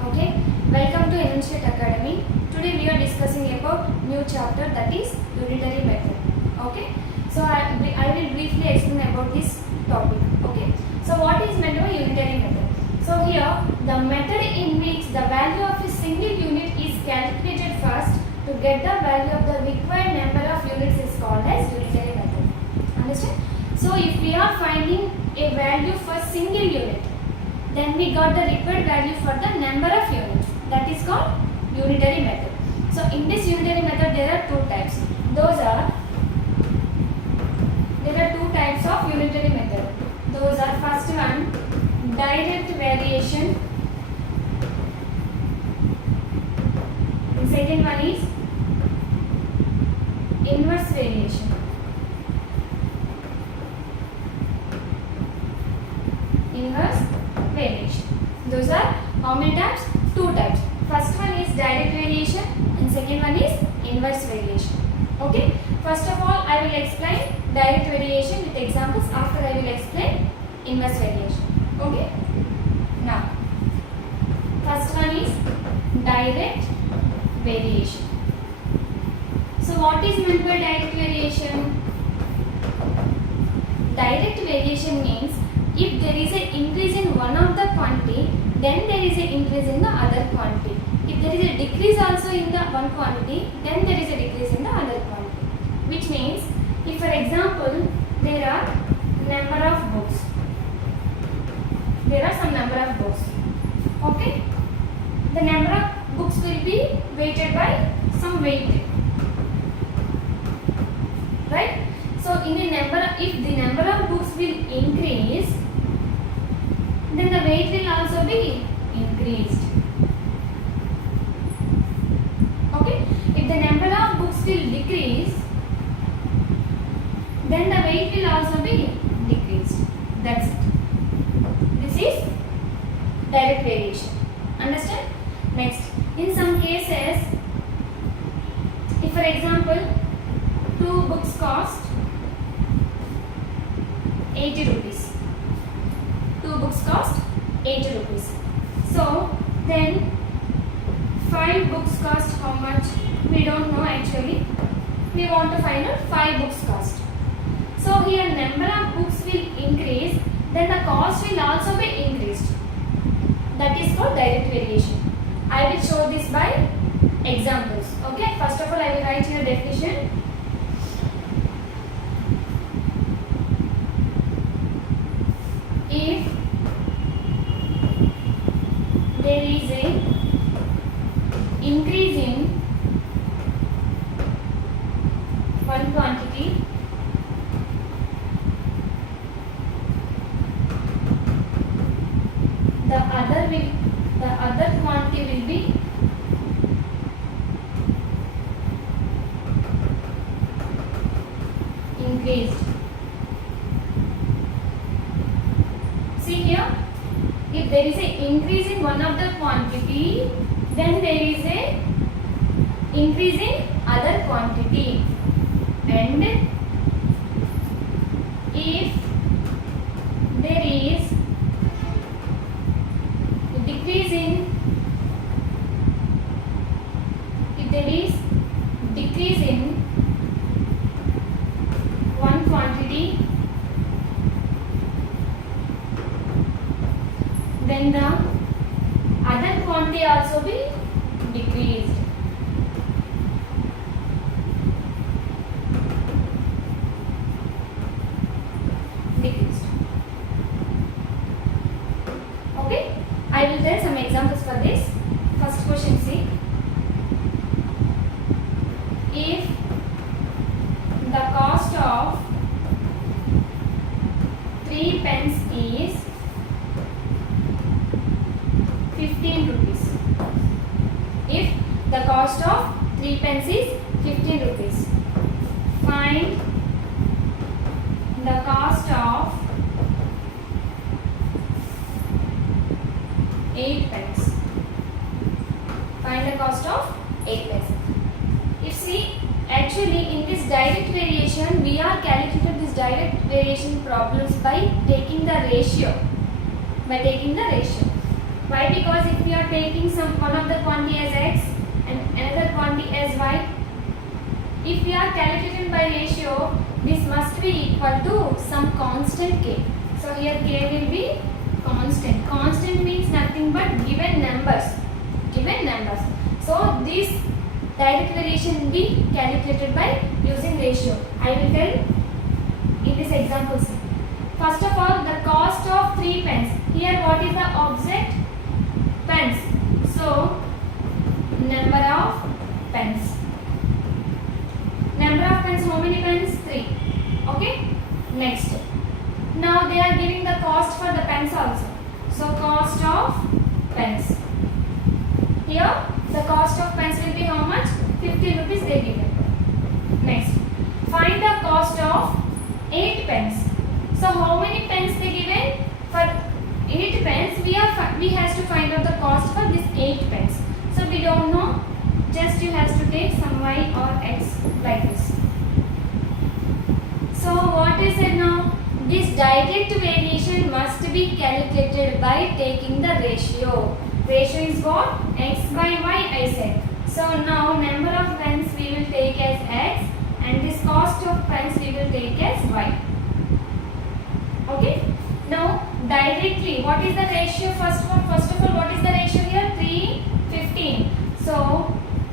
Okay, welcome to Unitary Academy. Today we are discussing about new chapter, that is Unitary Method. Okay, so I will briefly explain about this topic. Okay, so what is meant by Unitary Method? So here the method in which the value of a single unit is calculated first to get the value of the required number of units is called as Unitary Method. Understand? So if we are finding a value for single unit, then we got the required value for the number of units. That is called unitary method. So in this unitary method there are two types. There are two types of unitary method. Those are, first one, direct variation. And second one is inverse variation. Inverse variation. Those are how many types? Two types. First one is direct variation and second one is inverse variation. Okay. First of all, I will explain direct variation with examples. After I will explain inverse variation. Okay. Now, first one is direct variation. So what is meant by direct variation? Direct variation means if there is an increase in one of the quantity, then there is an increase in the other quantity. If there is a decrease also in the one quantity, then there is a decrease in the other quantity. Which means, if for example, there are number of books. There are some number of books. Okay? The number of books will be weighted by some weight. Right? So, in the if the number of books will increase, then the weight will also be increased. Okay? If the number of books will decrease, then the weight will also be decreased. That's it. This is direct variation. Understand? Next, in some cases, if for example, two books cost 80 rupees. Two books cost 80 rupees. So then 5 books cost how much? We don't know actually. We want to find out 5 books cost. So here number of books will increase, then the cost will also be increased. That is called direct variation. I will show this by examples. Okay. First of all, I will write here definition. If there is a increase in one quantity, the other quantity will be increased. See here, if there is an increase in one of the quantity, then there is a increase in other quantity. And if there is decrease in one quantity, then the other quantity also be decreased. Okay, I will tell some examples for this. First question, see. If the cost of 3 pence is 15 rupees. If the cost of 3 pence is 15 rupees. Find the cost of 8 pence. Find the cost of 8 pence. If see, actually in this direct variation, we are calculated this direct variation problems by taking the ratio. Why? Because if we are taking one of the quantity as x and another quantity as y, if we are calculating by ratio, this must be equal to some constant k. So here k will be constant. Constant means nothing but given numbers. Given numbers. So this direct variation will be calculated by using ratio. I will tell in this example. First of all, the cost of 3 pence. Here what is the object? Pence. So number of pence. Number of pence, how many pence? 3. Okay. Next. Now they are giving the cost for the pence also. So cost of pence. Here the cost of pence will be how much? 50 rupees they given. Next. Find the cost of 8 pence. So how many pence they given? For 8 pence we have to find out the cost for this 8 pence. So we don't know. Just you have to take some y or x like this. So what is it now? This direct variation must be calculated by taking the ratio. Ratio is what? X by y I said. So now number of pence we will take as x and this cost of pence we will take as y. Okay. Now directly what is the ratio? First of all what is the ratio here? 3:15. So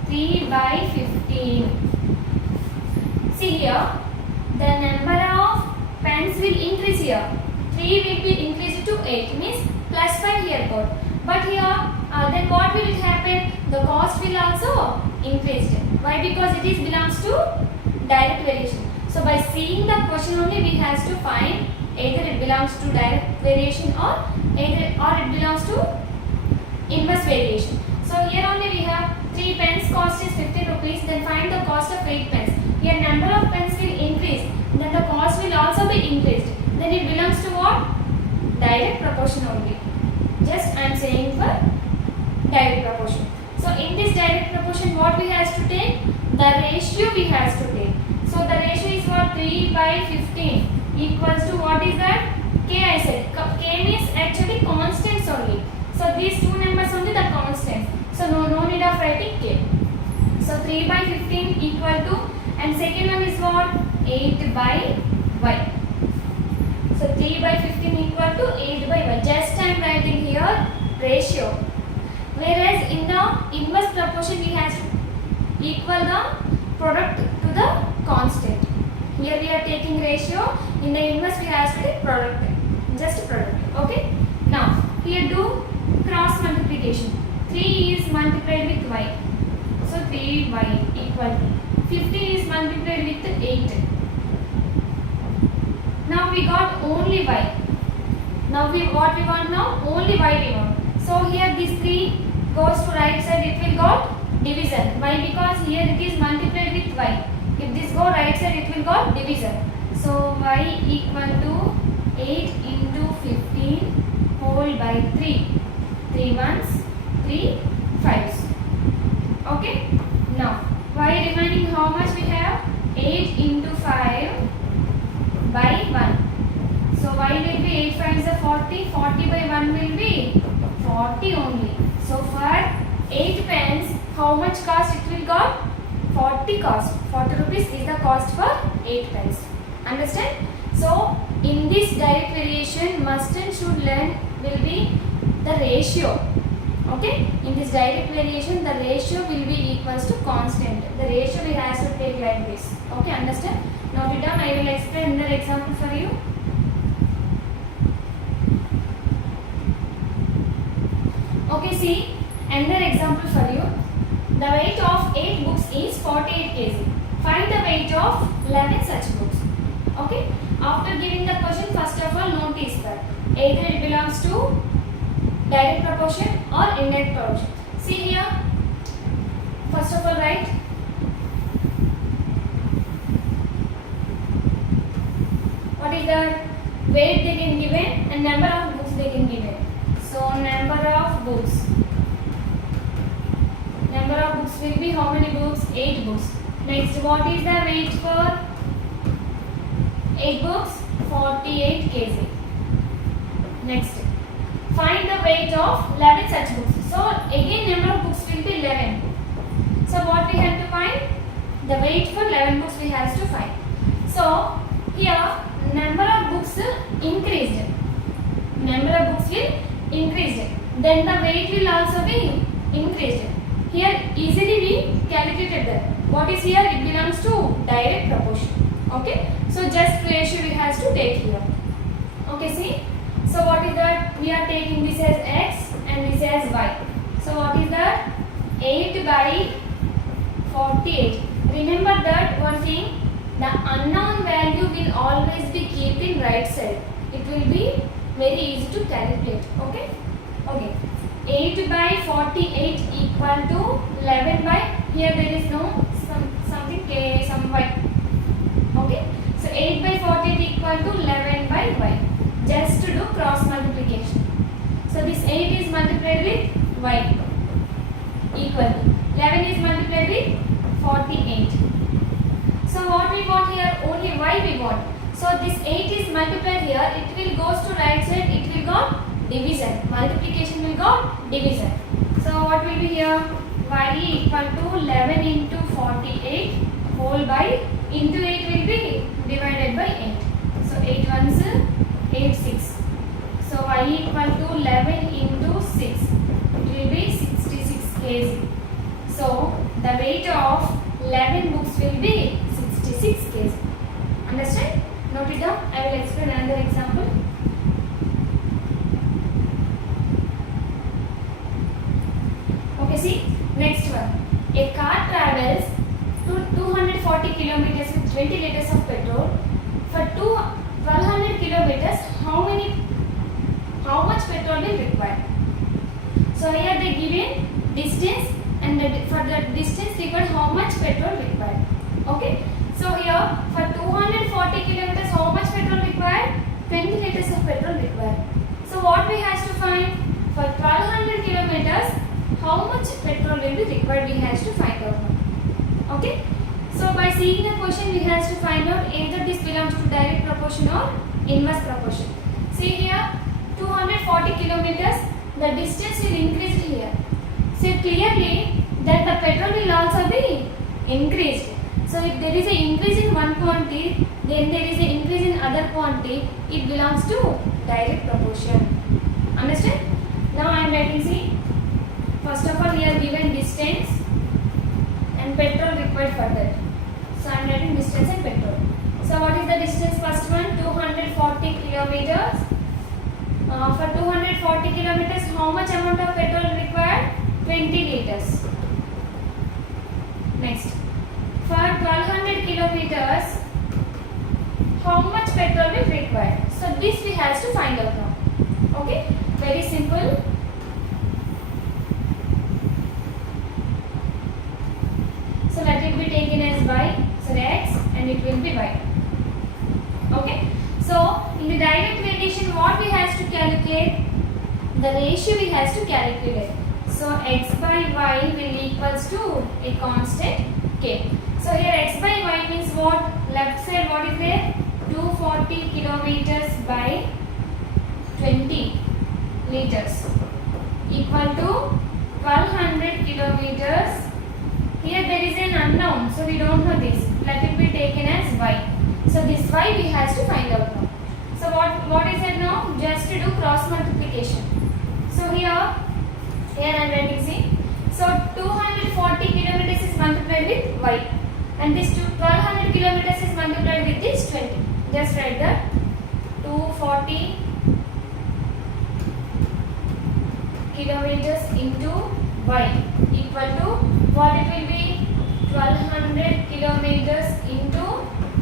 3 by 15. See here the number of pence will increase here. 3 will be increased to 8 means plus 5 here got. But here then what will happen? The cost will also increase. Why? Because it is belongs to direct variation. So by seeing the question only we have to find either it belongs to direct variation or it belongs to inverse variation. So here only we have 3 pence cost is 50 rupees. Then find the cost of 8 pence. Here number of pence will increase. Then the cost will also be increased. Then it belongs to what? Direct proportion only. Just I am saying for direct proportion. So in this direct proportion what we have to take? The ratio we have to take. So the ratio is what? 3 by 15 equals to what is that? K I said. K means actually constants only. So these two numbers only the constants. So no need of writing k. So 3 by 15 equal to, and second one is what? 8 by y. So 3 by 15 equal to 8 by y. Just I am writing here ratio. Whereas in the inverse proportion we have to equal the product to the constant. Here we are taking ratio. In the inverse we have to take product. Just product. Okay. Now here do cross multiplication. 3 is multiplied with y. So 3y equal to 50 is multiplied with 8. Now we got only y. Now what we want now? Only y we want. So here this 3 goes to right side, it will got division. Why? Because here it is multiplied with y. If this go right side, it will got division. So y equal to 8 into 15 whole by 3. 3 ones, 3 5s. Okay. Now y remaining how much we have? 8 into 5 by 1. So y will be 8 5 is a 40. 40 by 1 will be 40 only. So for 8 pence, how much cost it will got? 40 cost. 40 rupees is the cost for 8 pence. Understand? So in this direct variation, must and should learn will be the ratio. Okay? In this direct variation, the ratio will be equals to constant. The ratio we have to take like this. Okay? Understand? Now we done. I will explain another example for you. Okay, see another example for you. The weight of 8 books is 48 kg. Find the weight of 11 such books. Okay. After giving the question, first of all notice that either it belongs to direct proportion or indirect proportion. See here. First of all write what is the weight they can given and number of books they can given. So number of books. Number of books will be how many books? 8 books. Next, what is the weight for 8 books? 48 kg. Next, find the weight of 11 11 such books. So again number of books will be 11. So what we have to find? The weight for 11 books we have to find. So here number of books increased. Number of books will increased. Then the weight will also be increased. Here easily we calculated that. What is here? It belongs to direct proportion. Okay. So just ratio we have to take here. Okay, see. So what is that? We are taking this as x and this as y. So what is that? 8 by 48. Remember that one thing. The unknown value will always be kept in right side. It will be very easy to calculate. Okay. Okay. 8 by 48 equal to 11 by, here there is no something k, some y. Okay. So 8 by 48 equal to 11 by y. Just to do cross multiplication. So this 8 is multiplied with y equal to 11 is multiplied with 48. So what we want here? Only y we want. So this 8 is multiplied here. It will goes to right side. It will go division. Multiplication will go division. So what will be here? Y equal to 11 into 48 whole by into 8 will be divided by 8. So 8 ones 8 6. So y equal to 11 into 6. It will be 66 kg. So the weight of 11 books will be 66 kg. Understand? Note it down. I will explain another example. Okay, see. Next one. A car travels to 240 kilometers with 20 liters of petrol. For 1200 kilometers, how much petrol will require? So here they given distance and for the distance required how much petrol required. Okay. So here for 240 kilometers how much petrol required? 20 liters of petrol required. So what we have to find? For 1200 kilometers how much petrol will be required we have to find out. Okay. So by seeing the question we have to find out either this belongs to direct proportion or inverse proportion. See here 240 kilometers, the distance will increase here. So clearly that the petrol will also be increased. So if there is an increase in one quantity, then there is an increase in other quantity, it belongs to direct proportion. Understand? Now I am writing, see. First of all here given distance and petrol required for that. So I am writing distance and petrol. So what is the distance? First one 240 kilometers. For 240 kilometers how much amount of petrol required? 20 liters. Next. For 1200 kilometers how much petrol will require? So this we have to find out now. Okay. Very simple. So let it be taken as y, so x and it will be y. Okay. So in the direct variation what we have to calculate? The ratio we have to calculate. So x by y will equals to a constant k. So here x by y means what? Left side what is there? 240 kilometers by 20 liters equal to 1200 kilometers. Here there is an unknown, so we don't know this. Let it be taken as y. So this y we have to find out now. So what is it now? Just to do cross multiplication. So here I am writing, see. So 240 kilometers is multiplied with y, and this 1200 kilometers is multiplied with this 20. Just write that 240 kilometers into y equal to what it will be? 1200 kilometers into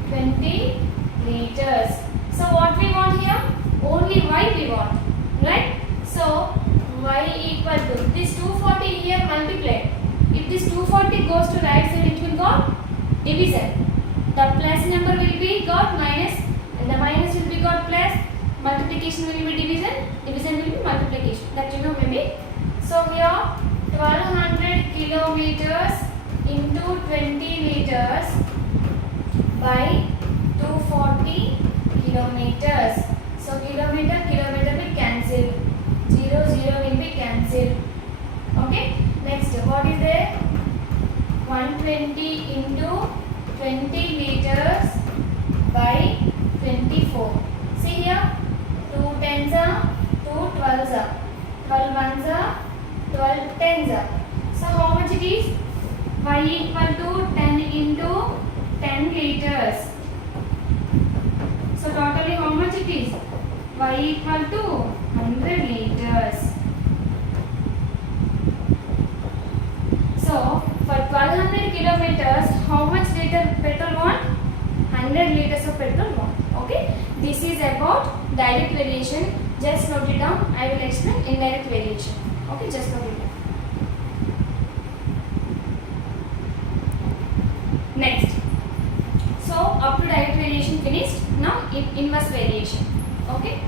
20 liters. So what we want here? Only y we want, right? So y equal to this 240 here multiplied. If this 240 goes to right side, it will go division. The plus number will be got minus, and the minus will be got plus. Multiplication will be division. Division will be multiplication. That you know maybe. So here 1200 kilometers into 20 liters by 240 kilometers. So kilometer will cancel. 0 will be cancelled. 120 into 20 liters by 24. See here, 2 tens are 2 12s are 12 ones are 12 tens are. So how much it is? Y equal to 10 into 10 liters. So totally how much it is? Y equal to 100 liters. So for 1200 kilometers, how much liter petrol want? 100 liters of petrol want. Okay. This is about direct variation. Just note it down. I will explain indirect variation. Okay. Just note it down. Next. So up to direct variation finished. Now inverse variation. Okay.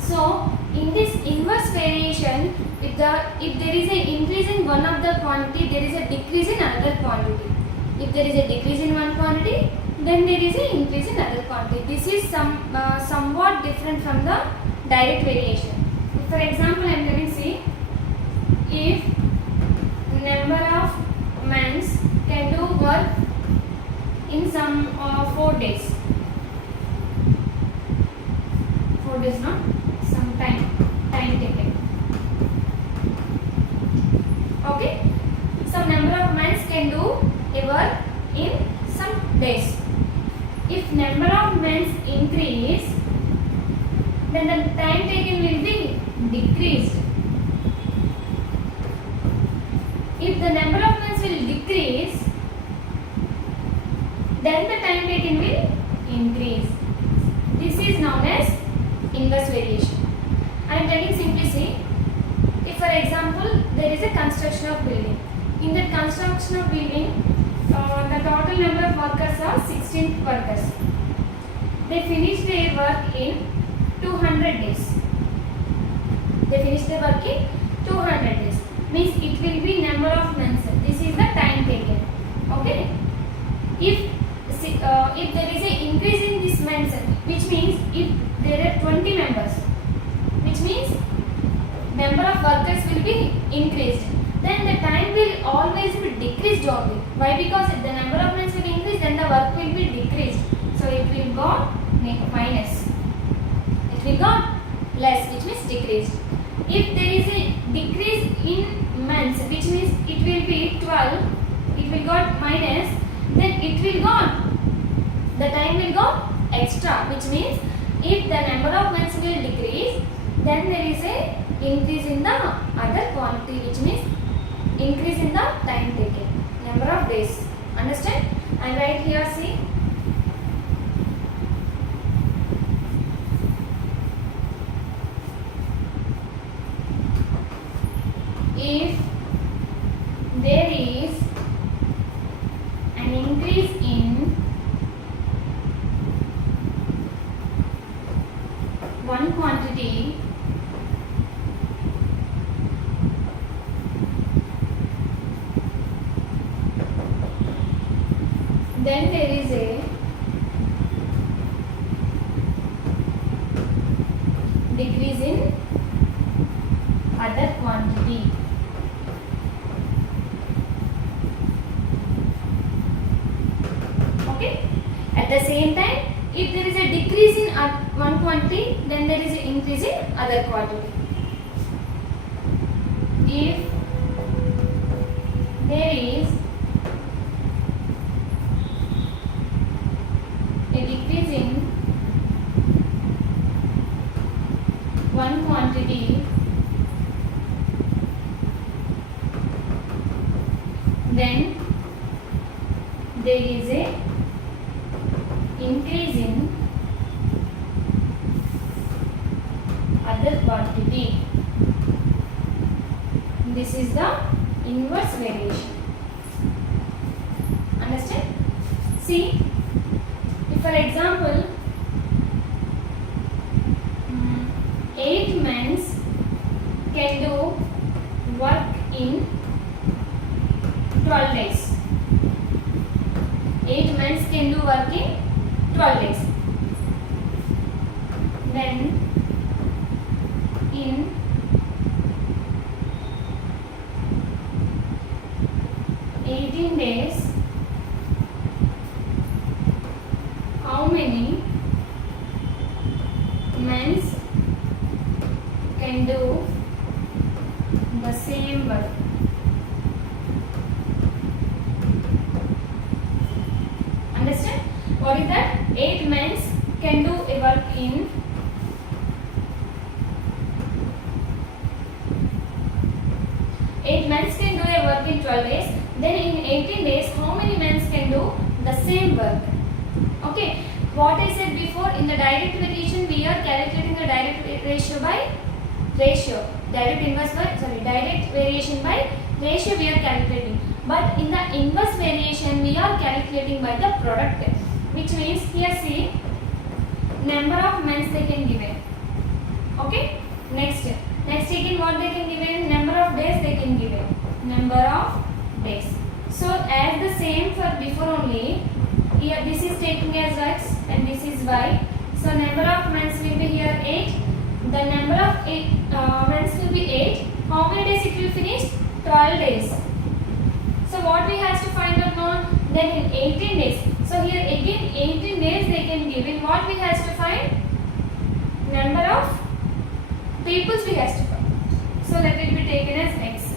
So in this inverse variation, if there is an increase in one of the quantity, there is a decrease in another quantity. If there is a decrease in one quantity, then there is an increase in other quantity. This is somewhat different from the direct variation. For example, I am going to see if number of men can do work in some 4 days. 4 days, not some time taken. Okay, some number of men can do a work in some days. If number of men increase, then the time taken will be decreased. If the number of men will decrease, then the time taken will increase. This is known as inverse variation. I am telling simply, see, if for example there is a construction of building. In that construction of building, the total number of workers are 16 workers. They finish their work in 200 days. They finish their work in 200 days. Means it will be number of months. This is the time taken. Okay. If there is an increase in this months, which means if there are 20 members, which means number of workers will be increased, then the time will always be decreased only. Why? Because if the number of months will increase, then the work will be decreased. So it will go minus. It will go less, which means decreased. If there is a decrease in months, which means it will be 12, it will go minus, then it will go, the time will go extra, which means if the number of months will decrease, then there is a increase in the other quantity, which means increase in the time taken, number of days. Understand? I write here, see. If there is an increase in one quantity, then there is a decrease in other quantity. Okay. At the same time, if there is a decrease in one quantity, then there is an increase in other quantity. If there is a decrease in one quantity, then there is a increase in other quantity. This is the inverse variation. Understand? See, if for example 8 men can do work in 12 days. 8 men can do work in 12 days. Then many men can do the same work. Understand? What is that? 8 men can do a work in 8 men can do a work in 12 days. Then in 18 days, how many men can do the same work? Okay. What I said before, in the direct variation, we are calculating the direct ratio by ratio. Direct variation by ratio we are calculating. But in the inverse variation, we are calculating by the product. Which means, here see, number of men they can give it. Okay. Next again what they can give it? Number of days they can give it. Number of days. So as the same for before only, here this is taking as x and this is y. So number of men will be here 8. The number of men will be 8. How many days it will finish? 12 days. So what we have to find out now? Then in 18 days. So here again 18 days they can give. In what we have to find? Number of peoples we have to find. So let it be taken as x.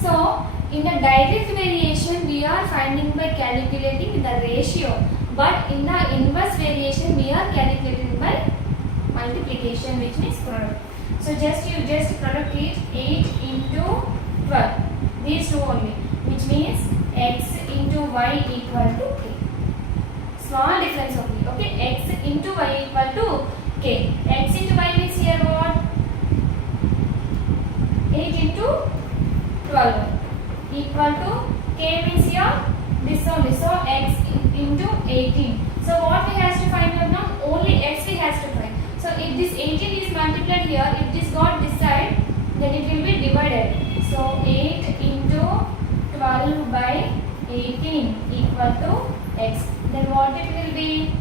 So in the direct variation we are finding by calculating the ratio, but in the inverse variation we are calculating by multiplication, which means product. So you just product it 8 into 12, these two only, which means x into y equal to k. Small difference only. Okay, x into y equal to k. X into y means here what? 8 into 12 equal to k means here this only. So x into 18. So what we have to find out now? Only x we have to find. So if this 18 is multiplied here, if this got this side, then it will be divided. So 8 into 12 by 18 equal to x. Then what it will be?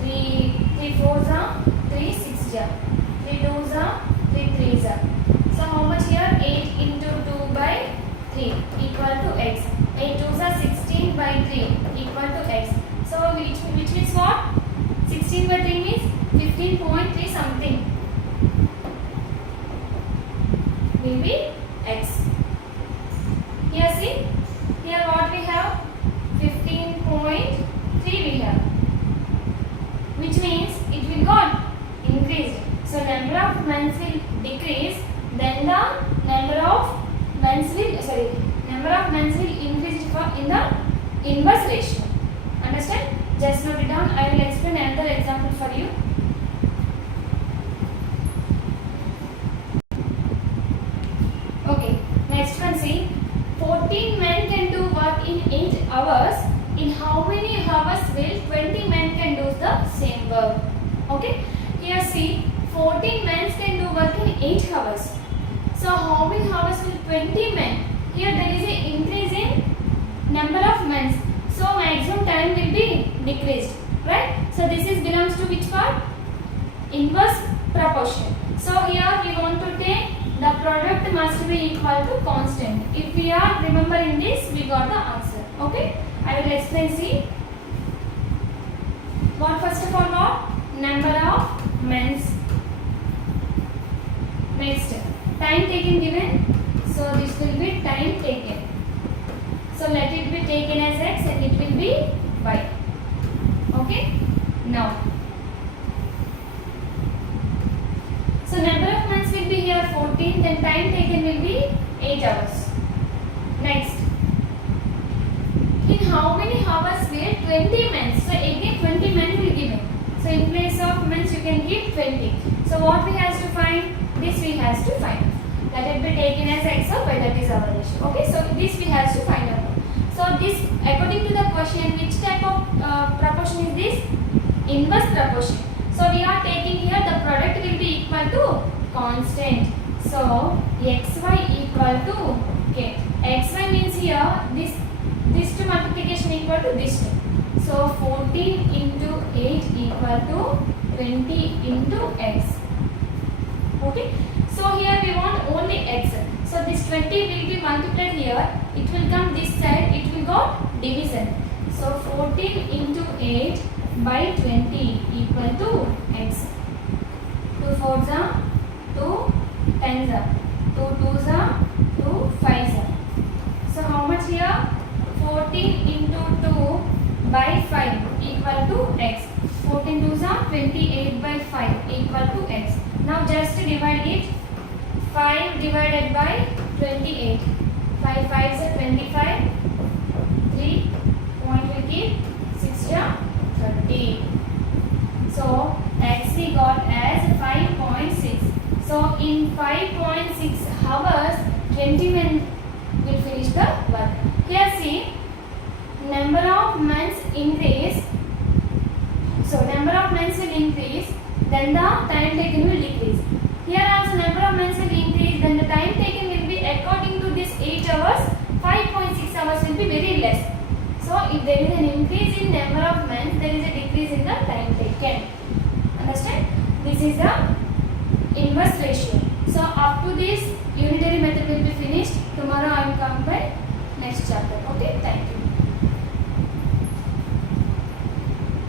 3 4s are 3 6s are 3 2s are 3 3s are. So how much here? 8 into 2 by 3 equal to x. 8 2s are 16 by 3 equal to x. So which means what? 16 by 3 means 15.3 something will be x. Here see, here what we have? 15.3 we have, which means it will got increased. So number of men will decrease, then the number of men will increase in the inverse ratio. Understand? Just note it down. I will explain another example for you. Okay, next one, see, 14 men can do work in 8 hours. In how many hours will 20 men can do the same work? Okay, here see, 14 men can do work in 8 hours. So how many hours will 20 men? Here there is an increase in number of men. So maximum time will be decreased, right? So this is belongs to which part? Inverse proportion. So here we want to take the product must be equal to constant. If we are remembering this, we got the answer. Okay, I will explain. See, what first of all, what? Number of men. Next, time taken given. So this will be time taken. So let it be taken as x and it will be y. Okay. Now, so number of months will be here 14. Then time taken will be 8 hours. Next, in how many hours will 20 men? So again 20 men will given. So in place of men you can give 20. So what we have to find? This we have to find. Let it be taken as x or y, that is our ratio. Okay, so this we have to find out. So this, according to the question, which type of proportion is this? Inverse proportion. So we are taking here the product will be equal to constant. So xy equal to k. Xy means here this two multiplication equal to this two. So 14 into 8 equal to 20 into x. Okay. So here we want only x. So this 20 will be multiplied here. It will come this side. It will go division. So 14 into 8 by 20 equal to x. 2 4s are 2 10s are 2 2s are 2 5s are. So how much here? 14 into 2 by 5 equal to x. 14 2s are 28 by 5 equal to x. Now just divide it. 5 divided by 28. 5 5s are 25. 3 point we keep. 6 are 30. So x we got as 5.6. So in 5.6 hours 20 men will finish the work. Here see, number of months increase. So number of months will increase, then the time taken will decrease. Here also number of months will increase, then the time taken will be according to this 8 hours, 5.6 hours will be very less. So if there is an increase in number of months, there is a decrease in the time taken. Understand? This is the inverse ratio. So up to this unitary method will be finished. Tomorrow I will come by next chapter. Okay.